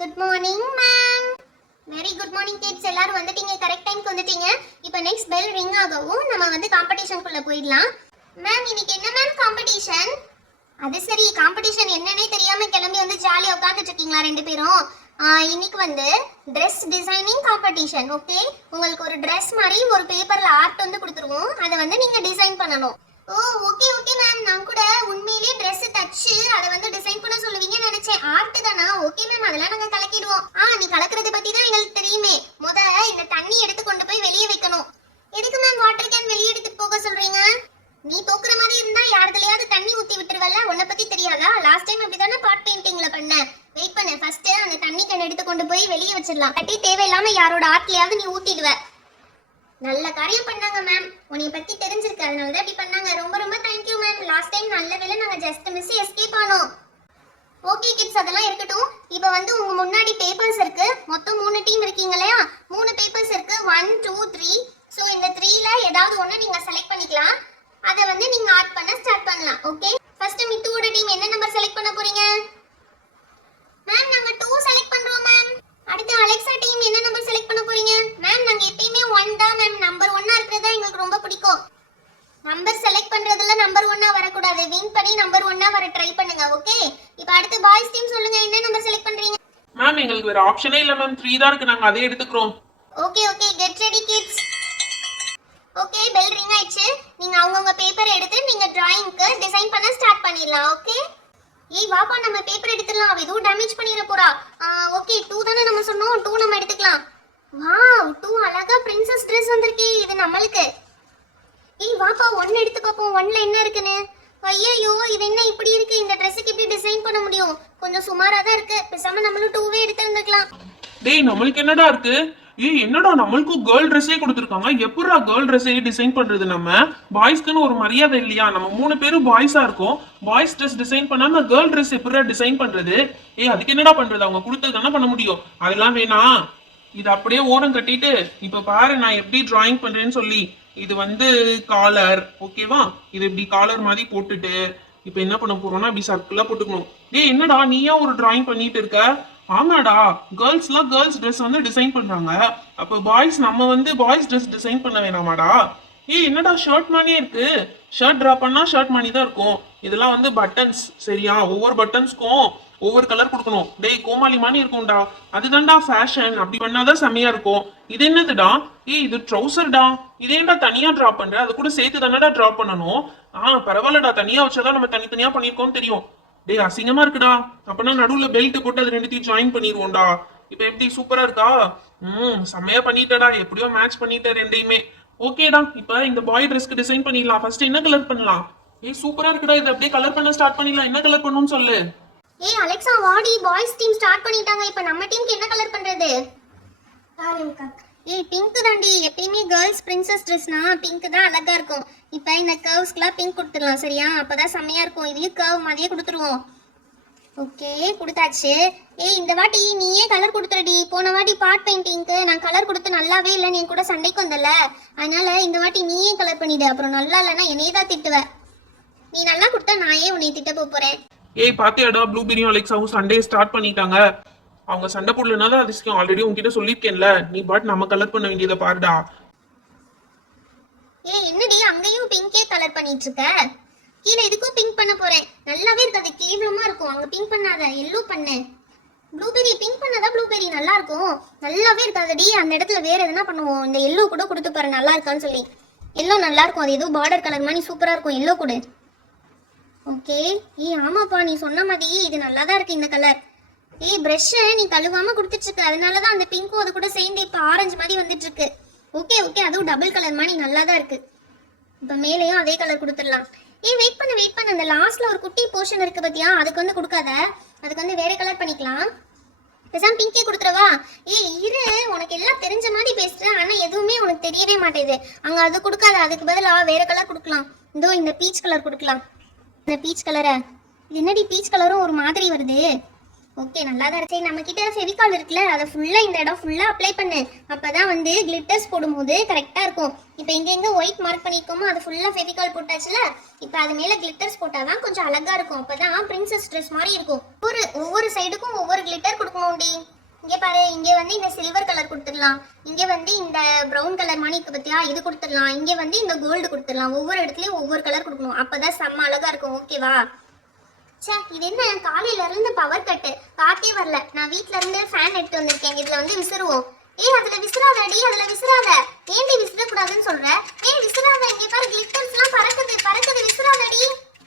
Good morning ma'am. Very good morning kids. எல்லாரும் வந்துட்டீங்க, correct டைம்க்கு வந்துட்டீங்க. இப்போ நெக்ஸ்ட் பெல் ரிங் ஆகவும் நம்ம வந்து காம்படிஷனுக்குள்ள போயிடலாம். மேம் இன்னைக்கு என்ன மேம் காம்படிஷன்? அது சரி, காம்படிஷன் என்னன்னே தெரியாம கிளம்பி வந்து ஜாலியா உட்கார்ந்துட்டு இருக்கீங்களா ரெண்டு பேரும்? இன்னைக்கு வந்து Dress டிசைனிங் காம்படிஷன். ஓகே, உங்களுக்கு ஒரு Dress மாதிரி ஒரு பேப்பர்ல ஆர்ட் வந்து கொடுத்துருவோம். அதை வந்து நீங்க டிசைன் பண்ணணும். ஓ ஓகே ஓகே மேம். நான் கூட உண்மையிலேயே Dress தச்சு அதை வந்து டிசைன் பண்ண சொல்லுவீங்கன்னு நினைச்சேன். ஆர்ட் தானா? ஓகே மேம், அதெல்லாம் நாங்க கலக்கிடுவோம். நீ கலக்குறத பத்தி தான் எங்களுக்கு தெரியுமே. இந்த தண்ணி எடுத்து கொண்டு போய் வெளியே வைக்கணும். எதுக்கு மேம் வாட்டர் கேன் வெளியே எடுத்துட்டு போக சொல்றீங்க? நீ தோக்குற மாதிரி இருந்தா யாருதுலயாவது தண்ணி ஊத்தி விட்டுருவல்ல, உன்னை பத்தி தெரியாதா? லாஸ்ட் டைம் அப்படிதானே பாட் பெயிண்டிங்ல பண்ண. வெயிட் பண்ணு, ஃபர்ஸ்ட் அந்த தண்ணி கேன் எடுத்து கொண்டு போய் வெளியே வச்சிடலாம். கட்டி தேவையில்லாம யாரோட ஆர்ட்லயாவது நீ ஊத்திடுவ. நல்ல காரியம் பண்ணாங்க மேம். உன்னை பத்தி தெரிஞ்சிருக்கு, அதனால தான் இப்படி பண்ணாங்க. ரொம்ப ரொம்ப தேங்க்யூ மேம். லாஸ்ட் டைம் நல்ல வேளை நாங்க ஜஸ்ட் மிஸ் எஸ்கேப் ஆனோம். ஓகே கிட்ஸ், அதெல்லாம் இருக்கட்டும். இப்போ வந்து உங்க முன்னாடி பேப்பர்ஸ் இருக்கு. மொத்தம் 3 டீம் இருக்கீங்க இல்லையா? 3 பேப்பர்ஸ் இருக்கு, 1 2 3. ஸோ இந்த 3ல ஏதாவது ஒன்று நீங்க செலக்ட் பண்ணிக்கலாம். அதை வந்து நீங்க ஆட் பண்ண ஸ்டார்ட் பண்ணலாம். ஓகே, ஃபர்ஸ்ட் மித்துவோட டீம் என்ன நம்பர் செலக்ட் பண்ண போறீங்க? மேம் நாங்க 2 செலக்ட் பண்றோம் மேம். அடுத்து அலெக்சா டீம் என்ன நம்பர் செலக்ட் பண்ண போறீங்க? மேம் நாங்க எப்பயுமே 1 தான் மேம். நம்பர் 1 இருக்கிறதா எங்களுக்கு ரொம்ப பிடிக்கும். நம்பர் செலக்ட் பண்றதுல நம்பர் 1 வரக்கூடாது. வின் பண்ணி நம்பர் 1 வர ட்ரை பண்ணுங்க. ஓகே, இப்போ அடுத்து பாய்ஸ் டீம் சொல்லுங்க, என்ன நம்பர் செலக்ட் பண்றீங்க? மேம் எங்களுக்கு வேற ஆப்ஷனே இல்ல மேம், 3 தான் இருக்கு, நாங்க அதே எடுத்துக்கிறோம். Okay okay, get ready kids. Okay, bell ring ஆயிடுச்சு. நீங்க அவங்கவங்க பேப்பர் எடுத்து நீங்க டிராயிங்க்கு டிசைன் பண்ண ஸ்டார்ட் பண்ணிடலாம். ஓகே, ஏய் வாப்பா, நம்ம பேப்பர் எடுத்துடலாம். அவ எதுவும் டேமேஜ் பண்ணிர போறா. ஓகே, 2 தானே நம்ம சொன்னோம், 2 நம்ம எடுத்துக்கலாம். வாவ், 2 அழகா பிரின்சஸ் Dress வந்திருக்கு. இது நம்மளுக்கு. ஏய் வாப்பா, 1 எடுத்து பாப்போம். 1ல என்ன இருக்குன்னு. ஐயோ, இது என்ன இப்படி இருக்கு? இந்த Dressக்கு எப்படி டிசைன் பண்ண முடியும்? கொஞ்சம் சுமாரா தான் இருக்கு. பேசாம நம்மளும் 2வே எடுத்துக்கலாம். டேய் நம்மளுக்கு என்னடா இருக்கு? என்னடா நம்மளுக்கும் கேர்ள் ட்ரெஸ்ஸே கொடுத்துருக்காங்க. எப்படா கேர்ள் ட்ரெஸ்ஸே டிசைன் பண்றது? நம்ம பாய்ஸ்க்குன்னு ஒரு மரியாதை இல்லையா? நம்ம 3 பேரும் பாய்ஸா இருக்கோம். பாய்ஸ் ட்ரெஸ் டிசைன் பண்ணாம கேர்ள் ட்ரெஸ் எப்படா டிசைன் பண்றது? அதுக்கு என்னடா பண்றது? அவங்க கொடுத்தது தானே பண்ண முடியும். அதெல்லாம் வேணாம், இது அப்படியே ஓரம் கட்டிட்டு இப்ப பாரு நான் எப்படி டிராயிங் பண்றேன்னு சொல்லி. இது வந்து காலர், ஓகேவா? இது இப்படி காலர் மாதிரி போட்டுட்டு இப்ப என்ன பண்ண போறோம்னா இப்படி சர்க்கிளா போட்டுக்கணும். என்னடா நீயா ஒரு டிராயிங் பண்ணிட்டு இருக்க? ஆமாடா, கேர்ள்ஸ்லாம் கேர்ள்ஸ் ட்ரெஸ் வந்து டிசைன் பண்றாங்க. அப்ப பாய்ஸ் நம்ம வந்து பாய்ஸ் ட்ரெஸ் டிசைன் பண்ண வேணாமாடா? என்னடா ஷர்ட் மாதிரியே இருக்கு. ஷர்ட் டிரா பண்ணா ஷர்ட் மாதிரி தான் இருக்கும். இதெல்லாம் வந்து பட்டன்ஸ், சரியா? ஒவ்வொரு பட்டன்ஸ்க்கும் ஒவ்வொரு கலர் கொடுக்கணும். டேய் கோமாளி மாதிரி இருக்கும்டா. அதுதான்டா ஃபேஷன். அப்படி பண்ணாதான் செமையா இருக்கும். இது என்னதுடா? இது ட்ரௌசர்டா. இதேண்டா தனியா டிரா பண்ற? அது கூட சேர்த்து தானடா டிரா பண்ணணும். பரவாயில்லடா, தனியா வச்சாதான் நம்ம தனித்தனியா பண்ணிருக்கோம்னு தெரியும். டேய் அசிங்கமா இருக்குடா. அப்பனா நடுவுல பெல்ட் போட்டு அது ரெண்டுத்தையும் ஜாயின் பண்ணிடுவோம்டா. இப்ப எப்படி சூப்பரா இருக்கா? செம்மையா பண்ணிட்டடா. எப்படியோ மேட்ச் பண்ணிட்ட ரெண்டையுமே. ஓகேடா, இப்ப இந்த பாய் ட்ரெஸ்க்கு டிசைன் பண்ணிடலாம். ஃபர்ஸ்ட் என்ன கலர் பண்ணலாம்? சூப்பரா இருக்குடா. இதை அப்படியே கலர் பண்ண ஸ்டார்ட் பண்ணிடலாம். என்ன கலர் பண்ணணும்னு சொல்லு. அலெக்சா வாடி, பாய்ஸ் டீம் ஸ்டார்ட் பண்ணிட்டாங்க. இப்போ நம்ம டீமுக்கு என்ன கலர் பண்றது? பிங்க் தாண்டி. எப்பயுமே கேர்ள்ஸ் பிரின்சஸ் ட்ரெஸ்னா பிங்க் தான் அழகா இருக்கும். இப்போ இந்த கர்வ்ஸ்க்குலாம் பிங்க் கொடுத்துடலாம், சரியா? அப்பதான் செம்மையா இருக்கும். இதையும் கர்வ் மாதிரியே கொடுத்துருவோம். ஓகே, கொடுத்தாச்சு. இந்த வாட்டி நீயே கலர் கொடுத்துருடி. போன வாட்டி பாட் பெயிண்டிங்க்கு நான் கலர் கொடுத்து நல்லாவே இல்லை, நீ கூட சண்டைக்கு வந்தல. அதனால இந்த வாட்டி நீயே கலர் பண்ணிடு. அப்புறம் நல்லா இல்லைன்னா என்னையே தான் திட்டுவ. நீ நல்லா கொடுத்தா நான் ஏன் உன்னை திட்ட போறேன். பாத்தியாடா, ப்ளூபெரியும் அலெக்ஸாவும் சண்டே ஸ்டார்ட் பண்ணிட்டாங்க. அவங்க சண்டை போடலனாதான் அதிசயம். ஆல்ரெடி உங்ககிட்ட சொல்லிருக்கேன்ல. நீ பாட் நம்ம கலர் பண்ண வேண்டியதை பாருடா. என்னடி அங்கேயும் பிங்கே கலர் பண்ணிட்டு இருக்க? கீழே இதுக்கும் பிங்க் பண்ண போறேன். நல்லாவே இருக்காது, கேவலமா இருக்கும். அங்க பிங்க் பண்ணாத, எல்லோ பண்ணு. ப்ளூபெரி பிங்க் பண்ணாதான் ப்ளூபெரி நல்லா இருக்கும். நல்லாவே இருக்காதுடி. அந்த இடத்துல வேற எதுனா பண்ணுவோம். இந்த எல்லோ கூட கொடுத்து பாரு, நல்லா இருக்கான்னு சொல்லி. எல்லோ நல்லா இருக்கும். அது ஏதோ பார்டர் கலர் மாதிரி சூப்பரா இருக்கும். எல்லோ கொடு. ஓகே, ஆமாப்பா, நீ சொன்ன மாதிரி இது நல்லா தான் இருக்கு இந்த கலர். பிரஷ்ஷை நீ கழுவாம கொடுத்துட்டு இருக்கு, அதனாலதான் அந்த பிங்க்கும் அது கூட சேர்ந்து இப்ப ஆரஞ்சு மாதிரி வந்துட்டு இருக்கு. ஓகே ஓகே, அதுவும் டபுள் கலர் மாதிரி நல்லா தான் இருக்கு. இப்ப மேலேயும் அதே கலர் கொடுத்துடலாம். வெயிட் பண்ணு. அந்த லாஸ்ட்ல ஒரு குட்டி போர்ஷன் இருக்கு பாத்தியா, அதுக்கு வந்து கொடுக்காத. அதுக்கு வந்து வேற கலர் பண்ணிக்கலாம். பேசாம பிங்கே கொடுத்துறவா? இரு, உனக்கு எல்லாம் தெரிஞ்ச மாதிரி பேசுறேன், ஆனா எதுவுமே உனக்கு தெரியவே மாட்டேது. அங்க அது கொடுக்காத, அதுக்கு பதிலா வேற கலர் கொடுக்கலாம். இதோ இந்த பீச் கலர் கொடுக்கலாம். இந்த பீச் கலரை. இது என்னடி பீச் கலரும் ஒரு மாதிரி வருது? ஓகே நல்லா தான் இருக்கு. நம்ம கிட்ட ஃபெவிகால் இருக்குல்ல, அதை ஃபுல்லா இந்த இடம் ஃபுல்லா அப்ளை பண்ணு. அப்பதான் வந்து கிளிட்டர்ஸ் போடும்போது கரெக்டா இருக்கும். இப்போ எங்க ஒயிட் மார்க் பண்ணிருக்கோமோ அது ஃபுல்லா ஃபெவிகால் போட்டாச்சுல, இப்போ அது மேல கிளிட்டர்ஸ் போட்டாதான் கொஞ்சம் அழகா இருக்கும். அப்பதான் பிரின்சஸ் ட்ரெஸ் மாதிரி இருக்கும். ஒவ்வொரு சைடுக்கும் ஒவ்வொரு கிளிட்டர் கொடுக்கணும்டி. இங்க பாரு, இங்க வந்து இந்த சில்வர் கலர் கொடுத்துடலாம், இங்க வந்து இந்த பிரவுன் கலர் மணி இருக்கு பத்தியா, இது கொடுத்துடலாம், இங்க வந்து இந்த கோல்டு கொடுத்துடலாம். ஒவ்வொரு இடத்துலயும் ஒவ்வொரு கலர் கொடுக்கணும். அப்பதான் செம்ம அழகா இருக்கும். ஓகேவா? சே, இது என்ன காலையில இருந்து பவர் கட்டு, காத்தே வரல. நான் வீட்ல இருந்து ஃபேன் எடுத்து வந்திருக்கேன். இதுல வந்து விசிறுவோம். ஏய், அதுல விசிறாதடி, அதுல விசிறாத. ஏன்டி விசிற கூடாதுன்னு சொல்ற? ஏய் விசிறாத. இங்க பாரு, கிளிட்டர்ஸ் எல்லாம் பறக்குது விசிறாதடி.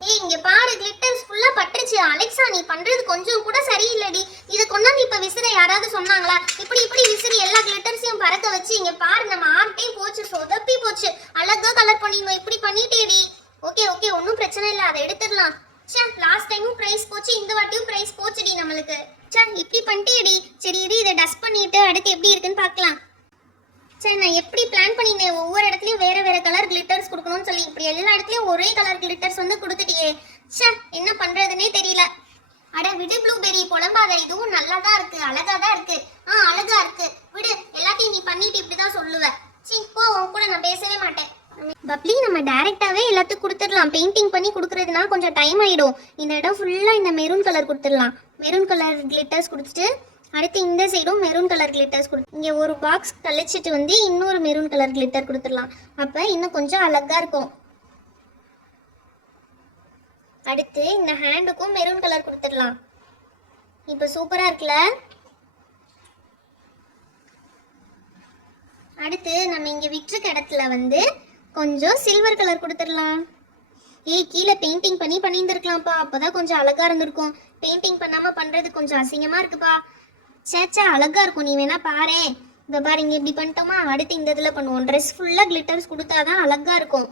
ஏய் இங்க பாரு, கிளிட்டர்ஸ் ஃபுல்லா பட்டுருச்சு. அலெக்சா, நீ பண்றது கொஞ்சம் கூட சரியில்லடி. இத கொண்டாந்து இப்ப விசிற யாராவது சொன்னாங்களா? இப்படி விசிறி எல்லா கிளிட்டர்ஸையும் பறக்க வச்சு இங்க பாரு, நம்ம ஆர்ட்டே போச்சு, சொதப்பி போச்சு. அழகா கலர் பண்ணிடணும். இப்படி பண்ணிட்டேடி. ஓகே ஒன்றும் பிரச்சனை இல்லை, அதை எடுத்துடலாம். சே, லாஸ்ட் டைமும் பிரைஸ் போச்சு, இந்த வாட்டியும் பிரைஸ் போச்சுடி நம்மளுக்கு. சே, இப்படி பண்ணிட்டேடி. சரி இதை டஸ்ட் பண்ணிட்டு அடுத்து எப்படி இருக்குன்னு பார்க்கலாம். சரி, நான் எப்படி பிளான் பண்ணியிருந்தேன், ஒவ்வொரு இடத்துலயும் வேற கலர் கிளிட்டர்ஸ் கொடுக்கணும்னு சொல்லி, இப்படி எல்லா இடத்துலயும் ஒரே கலர் கிளிட்டர்ஸ் வந்து கொடுத்துட்டியே. சே, என்ன பண்றதுன்னே தெரியல. அட விடு ப்ளூபெரி, புலம்பாத. இதுவும் நல்லா தான் இருக்கு, அழகா தான் இருக்கு. அழகா இருக்கு, விடு. எல்லாத்தையும் நீ பண்ணிட்டு இப்படிதான் சொல்லுவ. சரி போ, உன் கூட நான் பேசவே மாட்டேன். பப்ளி, நம்ம டைரக்டாவே எல்லாத்துக்கும் கொடுத்துடலாம். பெயிண்டிங் பண்ணி கொடுக்கறதுனா கொஞ்சம் டைம் ஆயிடும். இந்த இடம் ஃபுல்லா இந்த மெரூன் கலர் கொடுத்துடலாம். மெரூன் கலர் கிளிட்டர்ஸ் கொடுத்துட்டு அடுத்து இந்த சைடும் மெரூன் கலர் கிளிட்டர்ஸ் இங்கே ஒரு பாக்ஸ் கழிச்சிட்டு வந்து இன்னொரு மெரூன் கலர் கிளிட்டர் கொடுத்துடலாம். அப்போ இன்னும் கொஞ்சம் அழகா இருக்கும். அடுத்து இந்த ஹேண்டுக்கும் மெரூன் கலர் கொடுத்துடலாம். இப்போ சூப்பரா இருக்குல்ல? அடுத்து நம்ம இங்க விட்டுருக்க இடத்துல வந்து கொஞ்சம் சில்வர் கலர் கொடுத்துடலாம். ஏய், கீழே பெயிண்டிங் பண்ணி பண்ணியிருந்துருக்கலாம்ப்பா, அப்போதான் கொஞ்சம் அழகா இருந்திருக்கும். பெயிண்டிங் பண்ணாம பண்றது கொஞ்சம் அசிங்கமா இருக்குப்பா. சேச்சா, அழகா இருக்கும். நீ வேணா பாரு. இந்த பாரு, இங்க இப்படி பண்ணிட்டோமா, அடுத்து இந்த இதுல பண்ணுவோம். ட்ரெஸ் ஃபுல்லா கிளிட்டர்ஸ் கொடுத்தாதான் அழகா இருக்கும்.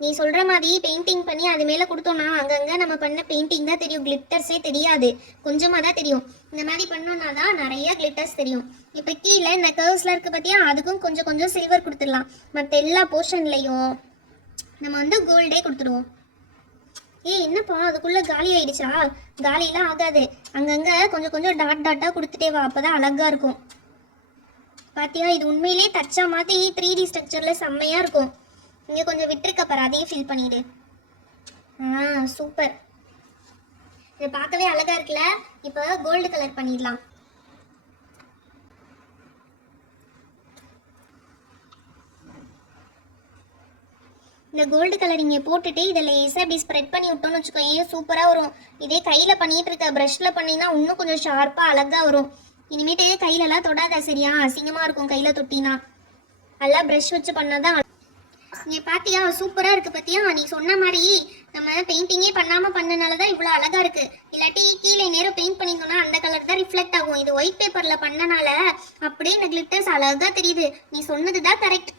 நீ சொல்ற மாதிரி பெயிண்டிங் பண்ணி அது மேல கொடுத்தோம்னா அங்கங்க நம்ம பண்ண பெயிண்டிங் தான் தெரியும், கிளிட்டர்ஸே தெரியாது, கொஞ்சமா தான் தெரியும். இந்த மாதிரி பண்ணோம்னா தான் நிறைய கிளிட்டர்ஸ் தெரியும். இப்ப கீழே இந்த கர்வ்ஸ்ல இருக்கு பத்தியா, அதுக்கும் கொஞ்சம் கொஞ்சம் சில்வர் கொடுத்துடலாம். மற்ற எல்லா போர்ஷன்லையும் நம்ம வந்து கோல்டே கொடுத்துடுவோம். ஏய் என்னப்பா, அதுக்குள்ள காலி ஆயிடுச்சா? காலிலாம் ஆகாது. அங்கங்க கொஞ்சம் கொஞ்சம் டாட்டா கொடுத்துட்டே வா, அப்பதான் அழகா இருக்கும். பாத்தியா, இது உண்மையிலே தச்சா மாதிரி 3D ஸ்ட்ரக்சர்ல செம்மையா இருக்கும். இங்க கொஞ்சம் விட்டுருக்க பாரு, அதையும் ஃபில் பண்ணிடு. சூப்பர். இதை பார்க்கவே அழகா இருக்குல்ல? இப்போ கோல்டு கலர் பண்ணிடலாம். இந்த கோல்டு கலர் இங்கே போட்டுட்டு இதில் லேசாக இப்படி ஸ்ப்ரெட் பண்ணி விட்டோம்னு வச்சுக்கோ, ஏன் சூப்பராக வரும். இதே கையில் பண்ணிட்டு இருக்க ப்ரஷ்ல பண்ணினா இன்னும் கொஞ்சம் ஷார்ப்பாக அழகாக வரும். இனிமேட்டு கையிலலாம் தொடாத சரியா, அசிங்கமாக இருக்கும் கையில் தொட்டினா. நல்லா ப்ரஷ் வச்சு பண்ணாதான். நீ பாத்தியா, சூப்பரா இருக்கு பாத்தியா? நீ சொன்ன மாதிரி நம்ம பெயிண்டிங்கே பண்ணாம பண்ணனாலதான் இவ்வளவு அழகா இருக்கு. இல்லாட்டி கீழே நேரம் பெயிண்ட் பண்ணிருந்தோம்னா அந்த கலர் தான் ரிஃப்ளெக்ட் ஆகும். இது ஒயிட் பேப்பர்ல பண்ணனால அப்படியே இந்த கிளிட்டர்ஸ் அழகா தெரியுது. நீ சொன்னதுதான் கரெக்ட்.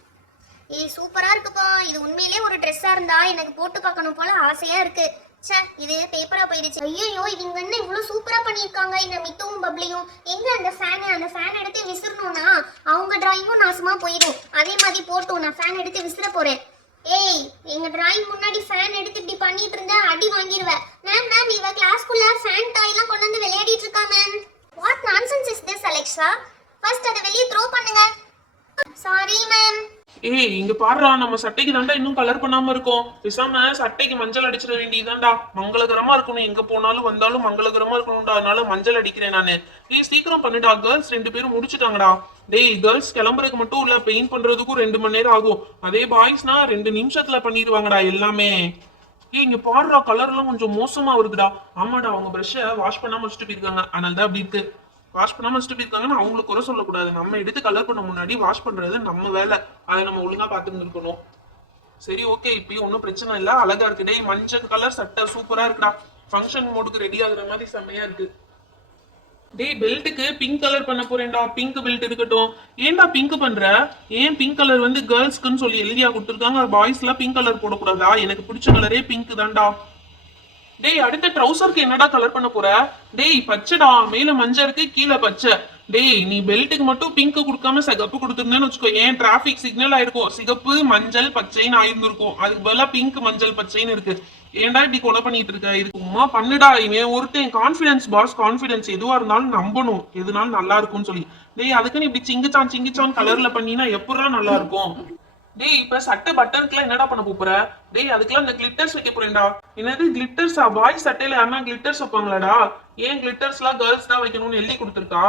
ஏய் சூப்பரா இருக்குப்பா. இது உண்மையிலே ஒரு ட்ரெஸ்ஸா இருந்தா எனக்கு போட்டு பார்க்கணும் போல ஆசையா இருக்கு. சே, இது பேப்பரா போயிடுச்சு. ஐயோ, இவங்க என்ன இவ்வளவு சூப்பரா பண்ணிருக்காங்க. இந்த மித்துவும் பப்ளியும். எங்க அந்த ஃபேன் எடுத்து விசிறணும்னா அவங்க டிராயிங்கும் நாசமா போயிடும். அதே மாதிரி போட்டும், நான் ஃபேன் எடுத்து விசிற போறேன். ஏய், எங்க டிராயிங் முன்னாடி ஃபேன் எடுத்து இப்படி பண்ணிட்டு இருந்தா அடி வாங்கிடுவேன். மேம் இவ கிளாஸ்க்குள்ள ஃபேன் டாய் எல்லாம் கொண்டு வந்து விளையாடிட்டு இருக்கா ma'am. What nonsense is this Alexa? First அதை வெளியே த்ரோ பண்ணுங்க. Sorry ma'am. ஏய் இங்க பாருடா, நம்ம சட்டைக்கு தாண்டா இன்னும் கலர் பண்ணாம இருக்கோம். பேசாம சட்டைக்கு மஞ்சள் அடிச்சிட வேண்டியதாண்டா. மங்களகரமா இருக்கணும், எங்க போனாலும் வந்தாலும் மங்களகரமா இருக்கணும்டா. அதனால மஞ்சள் அடிக்கிறேன் நானு. ஏய் சீக்கிரம் பண்ணுடா, கேர்ள்ஸ் 2 பேரும் முடிச்சுட்டாங்கடா. டேய், கேர்ள்ஸ் கிளம்புறதுக்கு மட்டும் இல்ல, பெயிண்ட் பண்றதுக்கும் 2 மணி நேரம் ஆகும். அதே பாய்ஸ்னா 2 நிமிஷத்துல பண்ணிடுவாங்கடா எல்லாமே. ஏய் இங்க பாருடா, கலர் எல்லாம் கொஞ்சம் மோசமா வருதுடா. ஆமாடா, அவங்க பிரஷ்ஷை வாஷ் பண்ணாம வச்சுட்டு போயிருக்காங்க, அதனால தான் அப்படி இருக்கு. வாஷ் பண்ணாம வச்சுட்டு போயிருக்காங்கன்னா அவங்களுக்கு குறை சொல்லக்கூடாது. நம்ம எடுத்து கலர் பண்ண முன்னாடி வாஷ் பண்றது நம்ம வேலை, அதை நம்ம ஒழுங்கா பார்த்துட்டு இருக்கணும். சரி ஓகே, இப்பயும் ஒன்றும் பிரச்சனை இல்லை, அழகா இருக்கு. டேய், மஞ்சள் கலர் சட்டை சூப்பரா இருக்குடா. ஃபங்க்ஷன் மோடுக்கு ரெடி ஆகுற மாதிரி செம்மையா இருக்கு. டேய், பெல்ட்டுக்கு பிங்க் கலர் பண்ண போறேன்டா. பிங்க் பெல்ட் இருக்கட்டும். ஏன்டா பிங்க் பண்ற? ஏன் பிங்க் கலர் வந்து கேர்ள்ஸ்க்குன்னு சொல்லி எழுதியா கொடுத்துருக்காங்க, பாய்ஸ்லாம் பிங்க் கலர் போடக்கூடாதா? எனக்கு பிடிச்ச கலரே பிங்க் தான்டா. டேய் அடுத்த ட்ரௌசருக்கு என்னடா கலர் பண்ண போற? டேய் பச்சைடா, மேல மஞ்சள் இருக்கு, கீழே பச்சை. டேய் நீ பெல்ட்டுக்கு மட்டும் பிங்க் கொடுக்காம சிகப்பு கொடுத்துருந்தேன்னு வச்சுக்கோ, ஏன் டிராபிக் சிக்னல் ஆயிருக்கும். சிகப்பு மஞ்சள் பச்சைன்னு ஆயிருந்திருக்கும், அதுக்கு பதிலா பிங்க் மஞ்சள் பச்சைன்னு இருக்கு. ஏன்டா இப்படி கொலை பண்ணிட்டு இருக்க? இது சும்மா பண்ணுடா. இவன் ஒருத்தன் கான்பிடன்ஸ் பாஸ், கான்பிடன்ஸ் எதுவா இருந்தாலும் நம்பணும், எதுனாலும் நல்லா இருக்கும்னு சொல்லி. டேய் அதுக்குன்னு இப்படி சிங்கிச்சான் கலர்ல பண்ணினா எப்படா நல்லா இருக்கும்? டேய் இப்ப சட்டை பட்டனுக்குலாம் என்னடா பண்ண போற? டேய் அதுக்கெல்லாம் இந்த கிளிட்டர்ஸ் வைக்க போறேன்டா. என்னது கிளிட்டர்ஸா? பாய்ஸ் சட்டையில யாருன்னா கிளிட்டர்ஸ் வைப்பாங்களாடா? ஏன் கிளிட்டர்ஸ் எல்லாம் கேர்ள்ஸ் தான் வைக்கணும்னு எழுதி கொடுத்துருக்கா?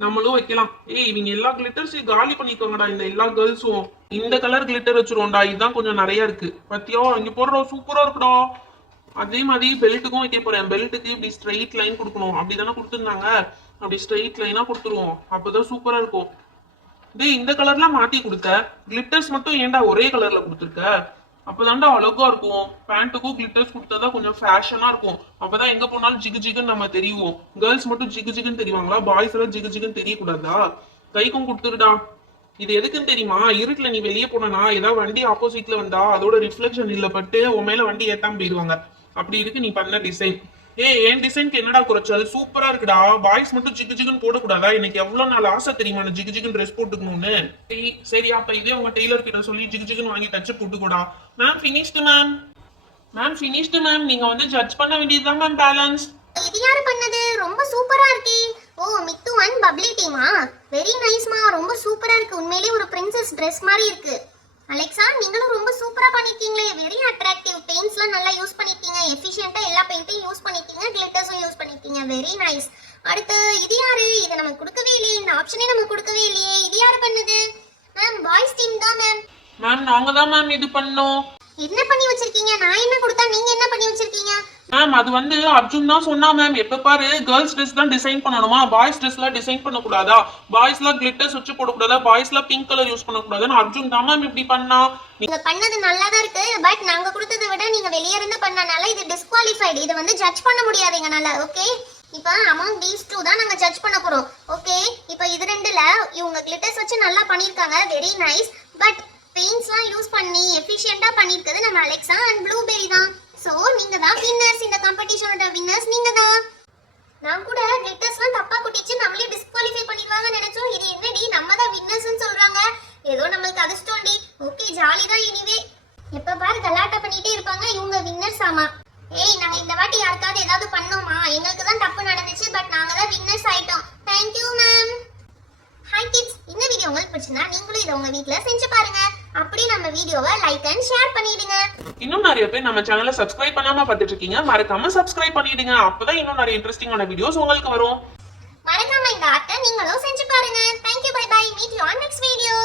நம்மளும் வைக்கலாம். ஏய் இவங்க எல்லா கிளிட்டர்ஸையும் காலி பண்ணிக்கோங்கடா, இந்த எல்லா கேர்ள்ஸும். இந்த கலர் கிளிட்டர் வச்சிருவோம்டா, இதுதான் கொஞ்சம் நிறைய இருக்கு. பத்தியா இங்க போடுற சூப்பரா இருக்குடா. அதே மாதிரி பெல்ட்டுக்கும் வைக்க போறேன். பெல்ட்டுக்கு இப்படி ஸ்ட்ரெயிட் லைன் கொடுக்கணும், அப்படிதானே கொடுத்துருந்தாங்க. அப்படி ஸ்ட்ரெயிட் லைனா கொடுத்துருவோம், அப்பதான் சூப்பரா இருக்கும். டேய் இந்த கலர்லாம் மாத்தி கொடுத்த, கிளிட்டர்ஸ் மட்டும் ஏன்டா ஒரே கலர்ல கொடுத்துருக்க? அப்பதான்டா அழகா இருக்கும். பேண்ட்டுக்கும் கிளிட்டர்ஸ் கொடுத்தாதான் கொஞ்சம் ஃபேஷனா இருக்கும். அப்பதான் எங்க போனாலும் ஜிகு ஜிகுன்னு நம்ம தெரியும். கேர்ள்ஸ் மட்டும் ஜிகு ஜிகுன்னு தெரிவாங்களா? பாய்ஸ் எல்லாம் ஜிகு ஜிகுன்னு தெரியக்கூடாதா? கைக்கும் கொடுத்துருடா. இது எதுக்குன்னு தெரியுமா? இருட்டுல நீ வெளியே போனா ஏதாவது வண்டி ஆப்போசிட்ல வந்தா அதோட ரிஃப்ளெக்ஷன் இல்ல பட்டு உன் மேல வண்டி ஏத்தாம போயிடுவாங்க. அப்படி இருக்கு நீ பண்ண டிசைன். என் டிசைனுக்கு என்னடா குறைச்சு? அது சூப்பரா இருக்குடா. பாய்ஸ் மட்டும் ஜிகு ஜிகுன்னு போடக்கூடாதா? எனக்கு எவ்வளவு நாள் ஆசை தெரியுமா நான் ஜிகு ஜிகுன்னு ட்ரெஸ் போட்டுக்கணும்னு. சரி அப்ப இதே உங்க டெய்லர் கிட்ட சொல்லி ஜிகு ஜிகுன்னு வாங்கி தச்சு போட்டுக்கூடா. Ma'am finished ma'am. Ma'am finished ma'am. நீங்க வந்து ஜட்ஜ் பண்ண வேண்டியதுதான் மேம் பேலன்ஸ். இது யாரு பண்ணது? ரொம்ப சூப்பரா இருக்கே. ஓ மித்து அண்ட் பப்ளி டீமா? வெரி நைஸ்மா, ரொம்ப சூப்பரா இருக்கு. உண்மையிலேயே ஒரு பிரின்சஸ் Dress மாதிரி இருக்கு. அலெக்சா நீங்களும் ரொம்ப சூப்பரா பண்ணிருக்கீங்களே. Very attractive. பெயிண்ட்ஸ்லாம் நல்லா யூஸ் பண்ணிருக்கீங்க, எஃபிஷியன்ட்டா எல்லா பெயிண்ட்டையும் யூஸ் பண்ணிருக்கீங்க, கிளிட்டர்ஸும் யூஸ் பண்ணிருக்கீங்க. Very nice. அடுத்து இது யாரு? இதை நமக்கு கொடுக்கவே இல்லையே, இந்த ஆப்ஷனே நமக்கு கொடுக்கவே இல்லையே. இது யாரு பண்ணது? மேம் பாய்ஸ் டீம் தான் மேம். மேம் நாங்க தான் மேம் இது பண்ணோம். என்ன பண்ணி வச்சிருக்கீங்க? நான் என்ன கொடுத்தா நீங்க என்ன பண்ணி வச்சிருக்கீங்க? மேம் அது வந்து அர்ஜுன் தான் சொன்னா மேம். எப்ப பாரு கேர்ள்ஸ் ட்ரெஸ் தான் டிசைன் பண்ணணுமா, பாய்ஸ் ட்ரெஸ்லாம் டிசைன் பண்ணக்கூடாதா, பாய்ஸ்லாம் கிளிட்டர்ஸ் வச்சு போடக்கூடாதா, பாய்ஸ்லாம் பிங்க் கலர் யூஸ் பண்ணக்கூடாதுன்னு அர்ஜுன் தான் மேம் இப்படி பண்ணா. நீங்க பண்ணது நல்லா தான் இருக்கு, பட் நாங்க கொடுத்ததை விட நீங்க வெளியே இருந்து பண்ணனால இது டிஸ்குவாலிஃபைடு. இது வந்து ஜட்ஜ் பண்ண முடியாது எங்கனால. ஓகே இப்போ அமௌங் தீஸ் டூ தான் நாங்க ஜட்ஜ் பண்ண போறோம். ஓகே இப்போ இது ரெண்டுல இவங்க கிளிட்டர்ஸ் வச்சு நல்லா பண்ணிருக்காங்க, வெரி நைஸ். பட் பெயிண்ட்ஸ்லாம் யூஸ் பண்ணி எஃபிஷியன்ட்டா பண்ணிருக்கிறது நம்ம அலெக்சா அண்ட் ப்ளூபெரி தான். சோ நீங்க தான் வின்னர்ஸ். இந்த காம்படிஷனோட வின்னர்ஸ் நீங்க தான். நான் கூட கிளிட்டர்ஸ்லாம் தப்பா குட்டிச்சு நம்மளே டிஸ்குவாலிஃபை பண்ணிடுவாங்கன்னு நினைச்சோம். இது என்னடி நம்ம தான் வின்னர்ஸ்னு சொல்றாங்க. ஏதோ நம்மளுக்கு அதிர்ஷ்டம்டி. ஓகே ஜாலி தான். எனிவே எப்ப பாரு கலாட்டா பண்ணிட்டே இருப்பாங்க, இவங்க வின்னர்ஸ் ஆமா. ஏய் நாங்க இந்த வாட்டி யாருக்காவது ஏதாவது பண்ணோமா? எங்களுக்கு தான் தப்பு நடந்துச்சு, பட் நாங்க தான் வின்னர்ஸ் ஆயிட்டோம். Thank you ma'am. Hi kids, இந்த வீடியோ உங்களுக்கு பிடிச்சிருந்தா நீங்களும் இதை உங்க வீட்ல செஞ்சு பாருங்க. அப்படி நம்ம வீடியோவை லைக் அண்ட் ஷேர் பண்ணிடுங்க. இன்னும் நிறைய பேர் நம்ம சேனலை சப்ஸ்கிரைப் பண்ணாம பார்த்துட்டு இருக்கீங்க, மறக்காம சப்ஸ்கிரைப் பண்ணிடுங்க. அப்பதான் இன்னும் நிறைய இன்ட்ரெஸ்டிங்கான வீடியோஸ் உங்களுக்கு வரும். மறக்காம இந்த ஆர்ட்டை நீங்களும் செஞ்சு பாருங்க. Thank you, bye bye. Meet you on next video.